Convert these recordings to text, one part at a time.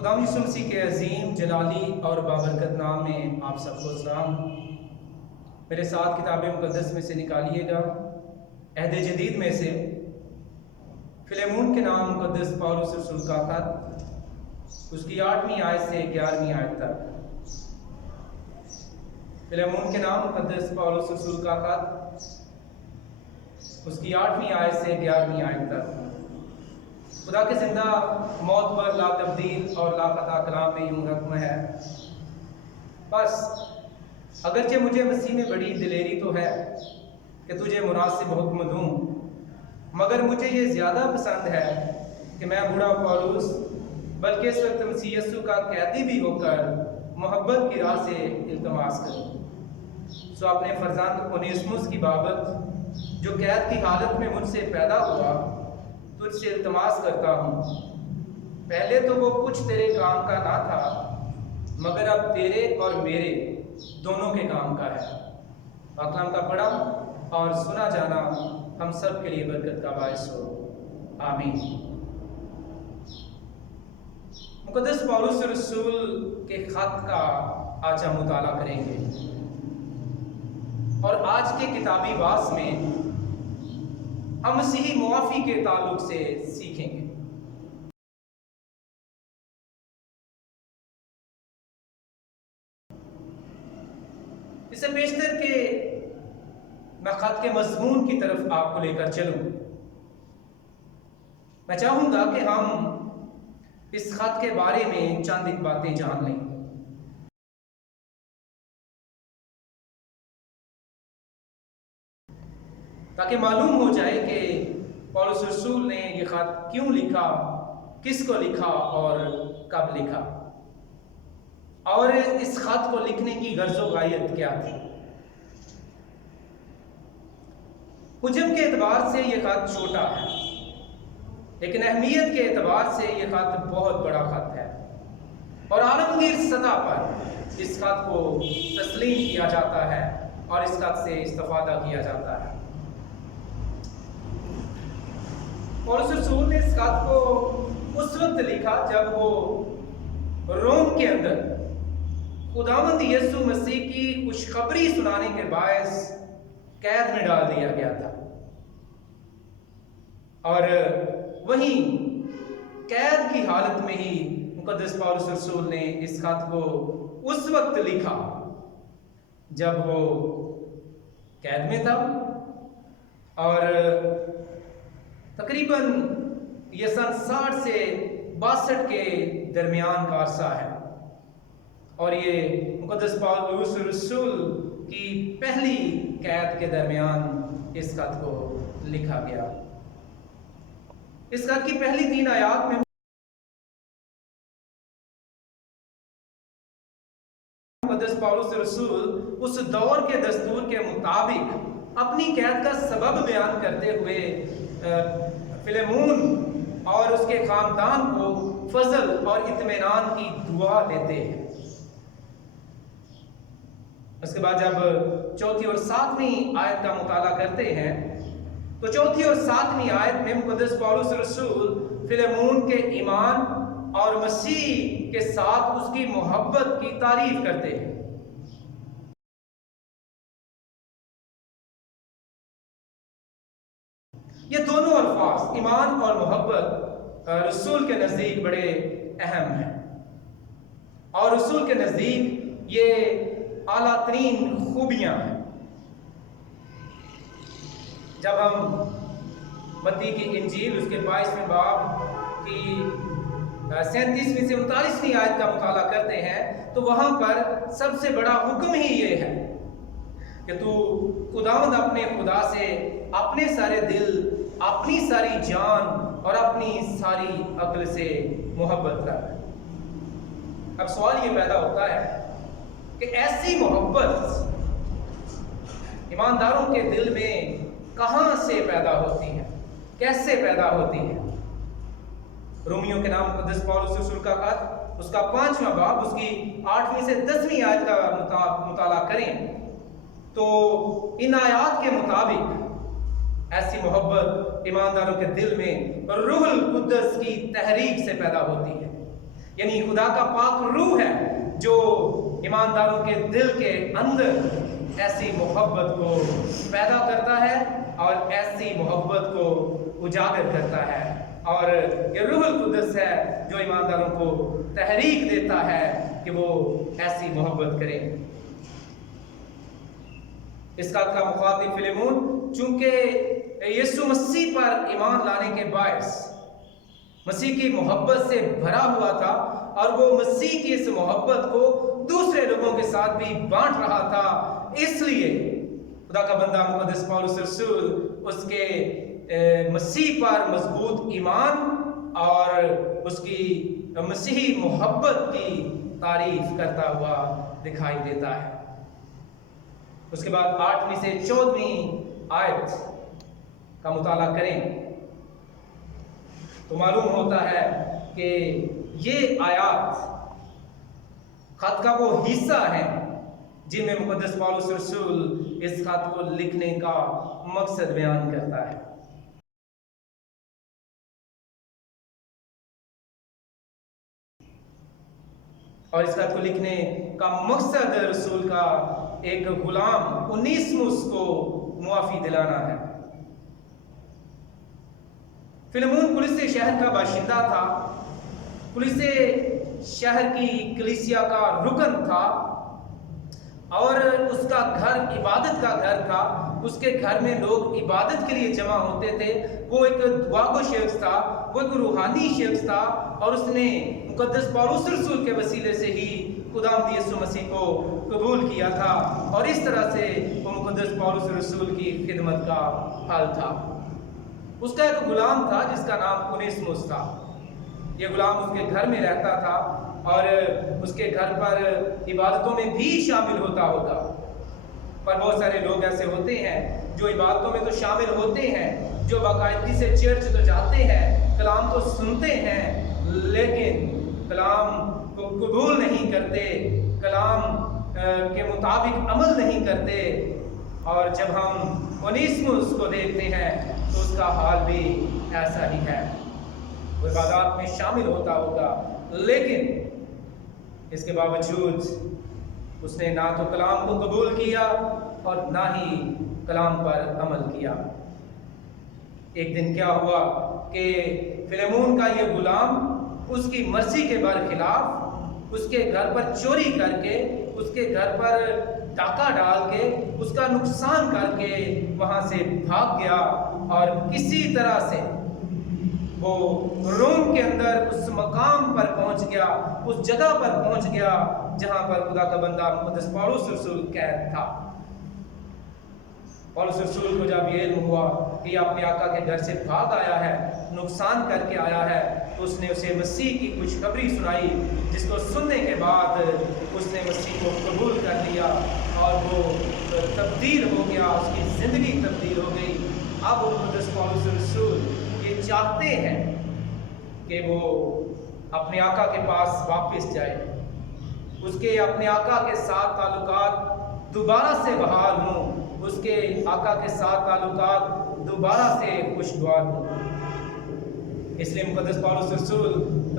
खुदा यीशु मसीह के अजीम जलाली और बाबरकत नाम में आप सबको सलाम। मेरे साथ किताब मुक़द्दस में से निकालिएगा अहद जदीद में से फिलेमोन के नाम मुक़द्दस पौलुस रसूल का खत, उसकी 8वीं आयत से 11वीं आयत तक। फिलेमोन के नाम मुक़द्दस पौलुस रसूल का खत, उसकी 8वीं आयत से 11वीं आयत तक। खुदा के जिंदा मौत पर ला तब्दील और लापता कलाम में यूं रकम है, बस अगरचे मुझे मसीह में बड़ी दिलेरी तो है कि तुझे मुनासिब हुक्म दूं, मगर मुझे ये ज़्यादा पसंद है कि मैं बूढ़ा पौलुस बल्कि इस वक्त मसीह यीशु का कैदी भी होकर मोहब्बत की राह से इल्तमास करूं। सो अपने फर्जंद ओनेसिमुस की बाबत जो कैद की हालत में मुझसे पैदा हुआ तुझसे इल्तमास करता हूँ। पहले तो वो कुछ तेरे काम का ना था, मगर अब तेरे और मेरे दोनों के काम का है। कलाम का पढ़ा और सुना जाना हम सब के लिए बरकत का बायस हो, आमीन। मुक़द्दस पौलुस रसूल के खत का आज हम मुताला करेंगे और आज के किताबी बास में हम मसीही मुआफ़ी के ताल्लुक से सीखेंगे। इससे पेशतर के मैं खत के मज़मून की तरफ आपको लेकर चलूं। मैं चाहूंगा कि हम इस खत के बारे में चंद एक बातें जान लें। ताकि मालूम हो जाए कि पौलुस रसूल ने ये खत क्यों लिखा, किसको लिखा और कब लिखा, और इस खत को लिखने की गर्ज़ो गायत क्या थी। हुज्म के एतबार से ये खत छोटा है, लेकिन अहमियत के एतबार से ये खत बहुत बड़ा खत है और आलमगीर सतह पर इस खत को तस्लीम किया जाता है और इस खत से इस्तिफादा किया जाता है। पौलुस रसूल ने इस खत को उस वक्त लिखा जब वो रोम के अंदर खुदावंद यीशु मसीह की खुशखबरी सुनाने के बायस कैद में डाल दिया गया था, और वहीं कैद की हालत में ही मुक़द्दस पौलुस रसूल ने इस खत को उस वक्त लिखा जब वो कैद में था, और तकरीबन ये सन 60 से 62 के दरमियान का अरसा है, और ये मुक़द्दस पौलुस रसूल की पहली कैद के दरमियान इस खत को लिखा गया। इस खत की पहली 3 आयात में मुक़द्दस पौलुस रसूल उस दौर के दस्तूर के मुताबिक अपनी कैद का सबब बयान करते हुए फिलेमोन और उसके खानदान को फजल और इत्मीनान की दुआ देते हैं। उसके बाद जब 4थी और 7वीं आयत का मुताला करते हैं तो 4थी और 7वीं आयत में मुक़द्दस पौलुस रसूल फिलेमोन के ईमान और मसीह के साथ उसकी मोहब्बत की तारीफ करते हैं। ये दोनों अल्फाज ईमान और मोहब्बत रसूल के नज़दीक बड़े अहम हैं, और रसूल के नज़दीक ये आला तरीन खूबियाँ हैं। जब हम मत्ती की इंजील उसके 22वें बाब की 37वीं से 39वीं आयत का मुताला करते हैं तो वहाँ पर सबसे बड़ा हुक्म ही ये है कि तू खुदावंद अपने खुदा से अपने सारे दिल, अपनी सारी जान और अपनी सारी अक्ल से मोहब्बत रख। अब सवाल ये पैदा होता है कि ऐसी मोहब्बत ईमानदारों के दिल में कहाँ से पैदा होती है, कैसे पैदा होती है। रोमियो के नाम मुक़द्दस पौलुस रसूल का खत, उसका 5वां बाब, उसकी 8वीं से 10वीं आयत का मुताला करें तो इन आयात के मुताबिक ऐसी मोहब्बत ईमानदारों के दिल में रूहुल कुद्दस की तहरीक से पैदा होती है, यानी खुदा का पाक रूह है जो ईमानदारों के दिल के अंदर ऐसी मोहब्बत को पैदा करता है और ऐसी मोहब्बत को उजागर करता है। और ये रूहुल कुद्दस है जो ईमानदारों को तहरीक देता है कि वो ऐसी मोहब्बत करें। इसका मुखातिब फिलेमोन चूंकि यीशु मसीह पर ईमान लाने के बायस मसीह की मोहब्बत से भरा हुआ था और वो मसीह की इस मोहब्बत को दूसरे लोगों के साथ भी बांट रहा था, इसलिए खुदा का बंदा मुकद्दस पौलुस रसूल उसके मसीह पर मजबूत ईमान और उसकी मसीही मोहब्बत की तारीफ करता हुआ दिखाई देता है। उसके बाद 8वीं से 14वीं आयत का मुताला करें तो मालूम होता है कि ये आयत खत का वो हिस्सा है जिनमें मुकद्दस पौलुस रसूल इस खत को लिखने का मकसद बयान करता है। और इस खत को लिखने का मकसद रसूल का एक गुलाम उनेसिमुस को मुआफी दिलाना है। फिलेमोन कुलिस्से शहर का बाशिंदा था, कुलिस्से शहर की कलीसिया का रुकन था और उसका घर इबादत का घर था। उसके घर में लोग इबादत के लिए जमा होते थे। वो एक दुआगो शख्स था, वो एक रूहानी शख्स था और उसने मुकद्दस पौलुस रसूल के वसीले से ही खुदावंद यीशु मसीह को कबूल किया था और इस तरह से वो मुकद्दस पौलुस रसूल की खिदमत का फल था। उसका एक गुलाम था जिसका नाम उनेसिमुस था। ये गुलाम उसके घर में रहता था और उसके घर पर इबादतों में भी शामिल होता होगा। पर बहुत सारे लोग ऐसे होते हैं जो इबादतों में तो शामिल होते हैं, जो बाकायदगी से चर्च तो जाते हैं, कलाम तो सुनते हैं, लेकिन कलाम को कबूल नहीं करते, कलाम के मुताबिक अमल नहीं करते। और जब हम उनेसिमुस को देखते हैं तो उसका हाल भी ऐसा ही है। वो इबादत में शामिल होता होगा, लेकिन इसके बावजूद उसने ना तो कलाम को कबूल किया और ना ही कलाम पर अमल किया। एक दिन क्या हुआ कि फिलेमोन का ये गुलाम उसकी मर्जी के बरखिलाफ उसके घर पर चोरी करके, उसके घर पर डाका डाल के, उसका नुकसान करके वहां से भाग गया और किसी तरह से वो रोम के अंदर उस मकाम पर पहुंच गया, उस जगह पर पहुंच गया जहां पर खुदा का बंदा मुकद्दस पौलुस रसूल कैद था। पौलुस रसूल को जब ये इल्म हुआ कि अपने आका के घर से भाग आया है, नुकसान करके आया है, तो उसने उसे मसीह की खुशखबरी सुनाई, जिसको सुनने के बाद उसने मसीह को कबूल कर लिया और वो तब्दील हो गया, उसकी ज़िंदगी तब्दील हो गई। अब मुकद्दस पौलुस रसूल ये चाहते हैं कि वो अपने आका के पास वापस जाए, उसके अपने आका के साथ ताल्लुकात दोबारा से बहाल हों, उसके आका के साथ ताल्लुकात दोबारा से खुशगवार हों। इसलिए मुकद्दस पौलुस रसूल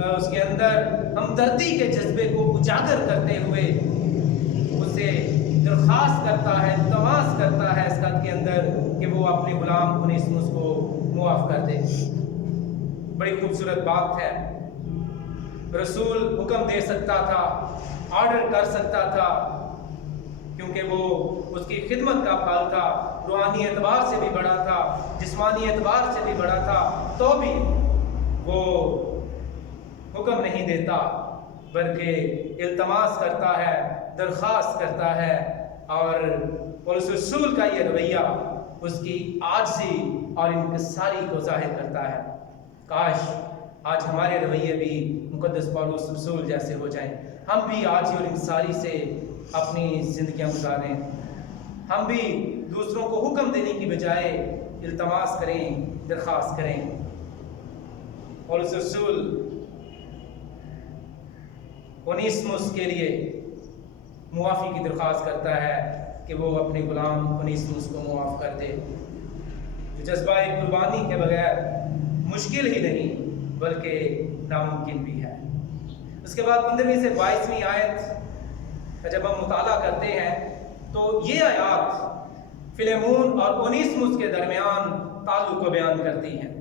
उसके अंदर हमदर्दी के जज्बे को उजागर करते हुए उसे दरख्वास्त करता है, तमाश करता है इस खत के अंदर कि वो अपने गुलाम उनेसिमुस को मुआफ कर दे। बड़ी खूबसूरत बात है। रसूल हुक्म दे सकता था, ऑर्डर कर सकता था, क्योंकि वो उसकी खिदमत का फल था, रूहानी एतबार से भी बड़ा था, जिस्मानी एतबार से भी बड़ा था, तो भी वो हुक्म नहीं देता, बल्कि इल्तमास करता है, दरख्वास्त करता है। और पौलुस रसूल का ये रवैया उसकी आजिज़ी और इनकिसारी को जाहिर करता है। काश आज हमारे रवैये भी मुकद्दस पौलुस रसूल जैसे हो जाएं, हम भी आजिज़ी और इनकिसारी से अपनी ज़िंदगियां गुजारें, हम भी दूसरों को हुक्म देने की बजाय इल्तमास करें, दरख्वास्त करें। पौलुस रसूल उनेसिमुस के लिए मुआफ़ी की दरख्वास्त करता है कि वो अपने गुलाम उनेसिमुस को मुआफ़ कर दे, जो जज्बा कुर्बानी के बगैर मुश्किल ही नहीं बल्कि नामुमकिन भी है। اس کے بعد 15ویں سے 22ویں آیت کا جب ہم مطالعہ کرتے ہیں تو یہ آیات فلیمون اور اونیسموس کے درمیان تعلق کو بیان کرتی ہیں۔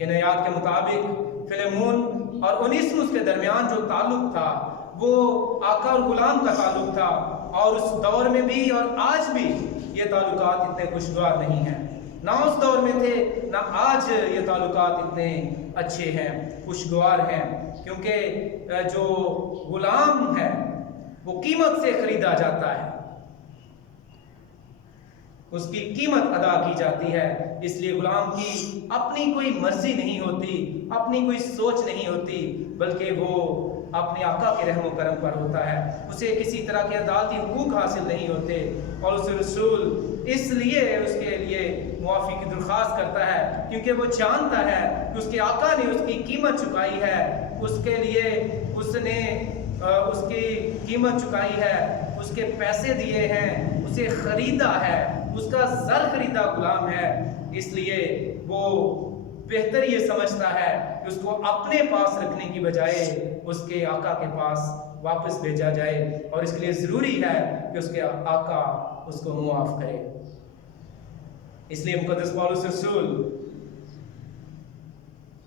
ان آیات کے مطابق فلیمون اور اونیسموس کے درمیان جو تعلق تھا وہ آقا اور غلام کا تعلق تھا، اور اس دور میں بھی اور آج بھی یہ تعلقات اتنے خوشگوار نہیں ہیں، نہ اس دور میں تھے نہ آج یہ تعلقات اتنے اچھے ہیں، خوشگوار ہیں، کیونکہ جو غلام ہے وہ قیمت سے خریدا جاتا ہے، اس کی قیمت ادا کی جاتی ہے، اس لیے غلام کی اپنی کوئی مرضی نہیں ہوتی، اپنی کوئی سوچ نہیں ہوتی، بلکہ وہ اپنے آقا کے رحم و کرم پر ہوتا ہے، اسے کسی طرح کے عدالتی حقوق حاصل نہیں ہوتے، اور اس رسول اس لیے اس کے لیے معافی کی درخواست کرتا ہے، کیونکہ وہ جانتا ہے کہ اس کے آقا نے اس کی قیمت چکائی ہے، اس کے لیے اس نے اس کی قیمت چکائی ہے، اس کے پیسے دیے ہیں، اسے خریدا ہے، اس کا زر خریدا غلام ہے، اس لیے وہ بہتر یہ سمجھتا ہے کہ اس کو اپنے پاس رکھنے کی بجائے اس کے آقا کے پاس واپس بھیجا جائے، اور اس کے لیے ضروری ہے کہ اس کے آقا اس کو معاف کرے۔ اس لیے مقدس پولس رسول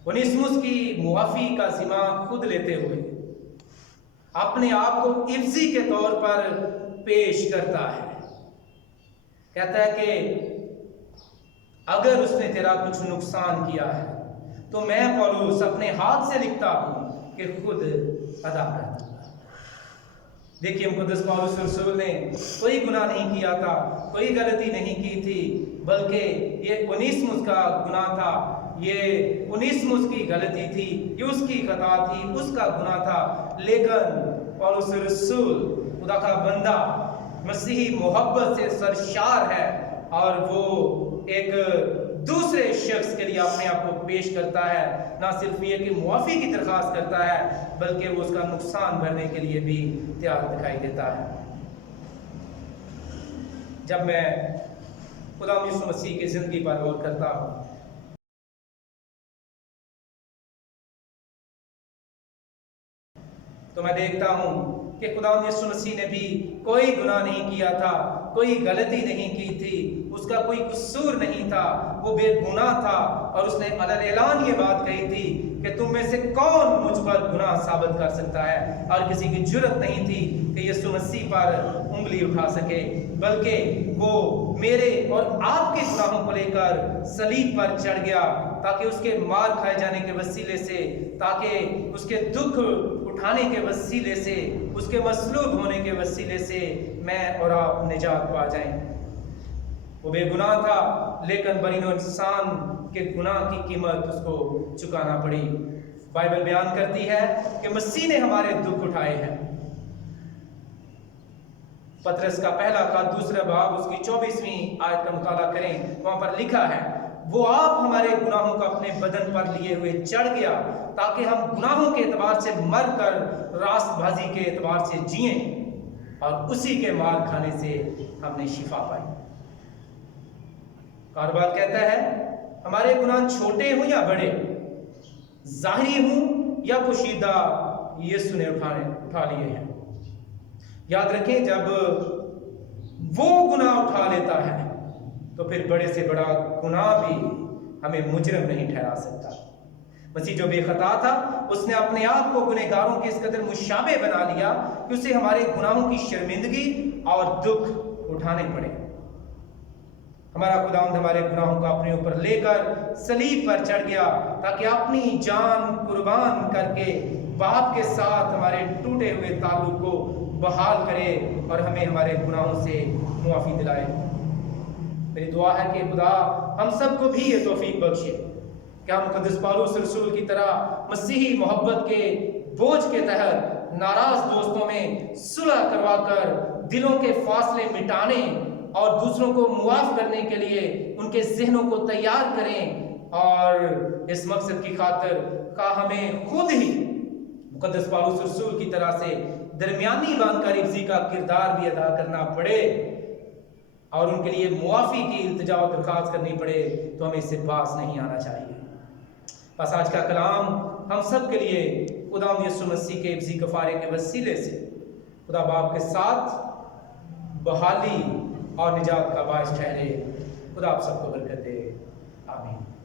اونیسموس کی معافی کا ذمہ خود لیتے ہوئے اپنے آپ کو عفضی کے طور پر پیش کرتا ہے، کہتا ہے کہ اگر اس نے تیرا کچھ نقصان کیا ہے تو میں پولس اپنے ہاتھ سے لکھتا ہوں کہ خود ادا کر دوں گا۔ دیکھیے مقدس پولس رسول نے کوئی گناہ نہیں کیا تھا، کوئی غلطی نہیں کی تھی، بلکہ یہ اونیسموس کا گناہ تھا، یہ اونیسموس کی غلطی تھی، یہ اس کی خطا تھی، اس کا گناہ تھا، لیکن پولس رسول خدا کا بندہ مسیحی محبت سے سرشار ہے، اور وہ ایک دوسرے شخص کے لیے اپنے آپ کو پیش کرتا ہے، نہ صرف یہ کہ معافی کی درخواست کرتا ہے بلکہ وہ اس کا نقصان بھرنے کے لیے بھی تیار دکھائی دیتا ہے۔ جب میں خدا یسوع مسیح کی زندگی پر غور کرتا ہوں تو میں دیکھتا ہوں کہ خدا یسوع مسیح نے بھی کوئی گناہ نہیں کیا تھا، کوئی غلطی نہیں کی تھی، اس کا کوئی قصور نہیں تھا، وہ بے گناہ تھا، اور اس نے علی اعلان یہ بات کہی تھی کہ تم میں سے کون مجھ پر گناہ ثابت کر سکتا ہے، اور کسی کی جرت نہیں تھی کہ یسوع مسیح پر انگلی اٹھا سکے، بلکہ وہ میرے اور آپ کے گناہوں کو لے کر صلیب پر چڑھ گیا، تاکہ اس کے مار کھائے جانے کے وسیلے سے، تاکہ اس کے دکھ اٹھانے کے وسیلے سے، اس کے مصلوب ہونے کے وسیلے سے میں اور آپ نجات پا جائیں۔ وہ بے گناہ تھا، لیکن بنی نوع انسان کے گناہ کی قیمت اس کو چکانا پڑی۔ بائبل بیان کرتی ہے کہ مسیح نے ہمارے دکھ اٹھائے ہیں۔ پطرس کا پہلا خط 2 باب اس کی 24ویں آیت کا مطالعہ کریں، وہاں پر لکھا ہے، وہ آپ ہمارے گناہوں کا اپنے بدن پر لیے ہوئے چڑھ گیا، تاکہ ہم گناہوں کے اعتبار سے مر کر راست بازی کے اعتبار سے جئیں، اور اسی کے مار کھانے سے ہم نے شفا پائی۔ کاربات کہتا ہے ہمارے گناہ چھوٹے ہوں یا بڑے، ظاہری ہوں یا پوشیدہ، یسوع نے اٹھا لیے ہیں۔ یاد رکھیں جب وہ گناہ اٹھا لیتا ہے تو پھر بڑے سے بڑا گناہ بھی ہمیں مجرم نہیں ٹھہرا سکتا۔ مسیح جو بے خطا تھا، اس نے اپنے آپ کو گنہگاروں کے اس قدر مشابہ بنا لیا کہ اسے ہمارے گناہوں کی شرمندگی اور دکھ اٹھانے پڑے۔ ہمارا خداوند ہمارے گناہوں کا اپنے اوپر لے کر صلیب پر چڑھ گیا، تاکہ اپنی جان قربان کر کے باپ کے ساتھ ہمارے ٹوٹے ہوئے تعلق کو بحال کرے اور ہمیں ہمارے گناہوں سے معافی دلائے۔ میری دعا ہے کہ خدا ہم سب کو بھی یہ توفیق بخشے کہ ہم مقدس پولس رسول کی طرح مسیحی محبت کے بوجھ کے تحت ناراض دوستوں میں صلح کروا کر دلوں کے فاصلے مٹانے اور دوسروں کو معاف کرنے کے لیے ان کے ذہنوں کو تیار کریں، اور اس مقصد کی خاطر ہمیں خود ہی مقدس پولس رسول کی طرح سے درمیانی بان کا رفضی کا کردار بھی ادا کرنا پڑے، اور ان کے لیے معافی کی التجا و درخواست کرنی پڑے تو ہمیں اس سے باز نہیں آنا چاہیے۔ بس آج کا کلام ہم سب کے لیے خداوند یسوع مسیح کے عوضی کفارے کے وسیلے سے خدا باپ کے ساتھ بحالی اور نجات کا باعث ٹھہرے۔ خدا آپ سب کو برکت دے، آمین۔